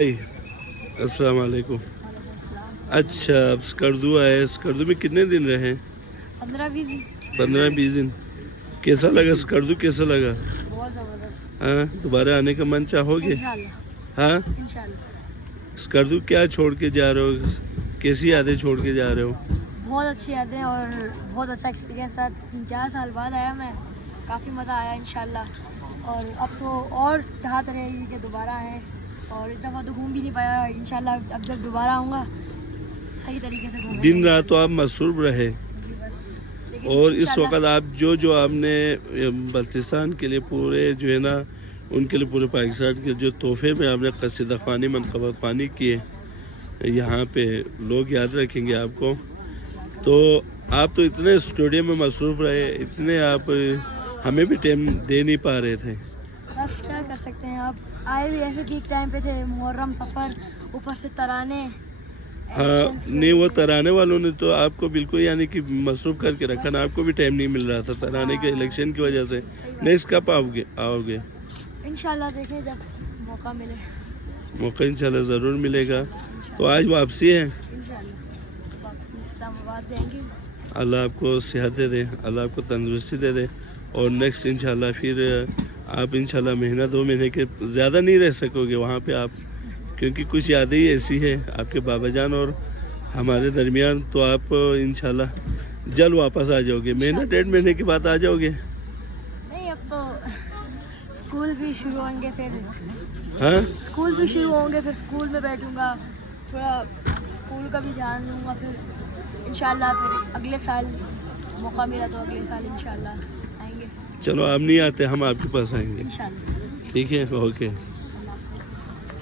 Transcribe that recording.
السلام علیکم. اچھا اب اسکردو آئے. اسکردو میں کتنے دن رہے؟ 15-20 دن. کیسا لگا اسکردو؟ کیسا لگا؟ بہت زبردست. ہاں دوبارہ آنے کا من چاہو گے؟ ہاں اسکردو کیا چھوڑ کے جا رہے ہو؟ کیسی یادیں چھوڑ کے جا رہے ہو؟ بہت اچھی یادیں اور بہت اچھا ایکسپیرینس تھا. 3-4 سال بعد آیا میں, کافی مزہ آیا انشاءاللہ. اور اب تو اور چاہت رہے گی کہ دوبارہ آئیں, اور اس دفعہ تو گھوم بھی نہیں پایا. انشاءاللہ اب جب دوبارہ آؤں گا صحیح طریقے سے گھومیں. دن رات تو آپ مصروف رہے, اور اس وقت آپ جو آپ نے بلتستان کے لیے پورے جو ہے نا, ان کے لیے پورے پاکستان کے جو تحفے میں آپ نے قصیدہ خوانی منقبت خوانی کیے, یہاں پہ لوگ یاد رکھیں گے آپ کو. تو آپ تو اتنے اسٹوڈیو میں مصروف رہے, اتنے آپ ہمیں بھی ٹائم دے نہیں پا رہے تھے. بس کیا کر سکتے ہیں, آپ آئے بھی ایسے پیک ٹائم پہ تھے, محرم سفر, اوپر سے ترانے. ہاں نہیں, وہ ترانے والوں نے تو آپ کو بالکل یعنی کہ مصروف کر کے رکھا نا. آپ کو بھی ٹائم نہیں مل رہا تھا ترانے کے الیکشن کی وجہ سے. نیکسٹ کب آؤ گے؟ انشاءاللہ دیکھیں جب موقع ملے. موقع انشاءاللہ ضرور ملے گا. تو آج واپسی ہے. انشاءاللہ واپسی اسلام آباد جائیں گے. اللہ آپ کو صحت دے دے, اللہ آپ کو تندرستی دے دے. اور نیکسٹ انشاءاللہ پھر آپ انشاءاللہ مہینہ 2 مہینے کے زیادہ نہیں رہ سکو گے وہاں پہ آپ, کیونکہ کچھ یادیں ہی ایسی ہے آپ کے بابا جان اور ہمارے درمیان. تو آپ انشاءاللہ جلد واپس آ جاؤ گے. مہینہ 1.5 مہینے کے بعد آ جاؤ گے. نہیں اب تو اسکول بھی شروع ہوں گے, پھر ہاں اسکول بھی شروع ہوں گے, پھر اسکول میں بیٹھوں گا, تھوڑا اسکول کا بھی دھیان دوں گا. پھر انشاءاللہ پھر اگلے سال موقع ملا تو اگلے سال انشاءاللہ آئیں گے. چلو آپ نہیں آتے, ہم آپ کے پاس آئیں گے. انشاءاللہ. ٹھیک ہے, اوکے.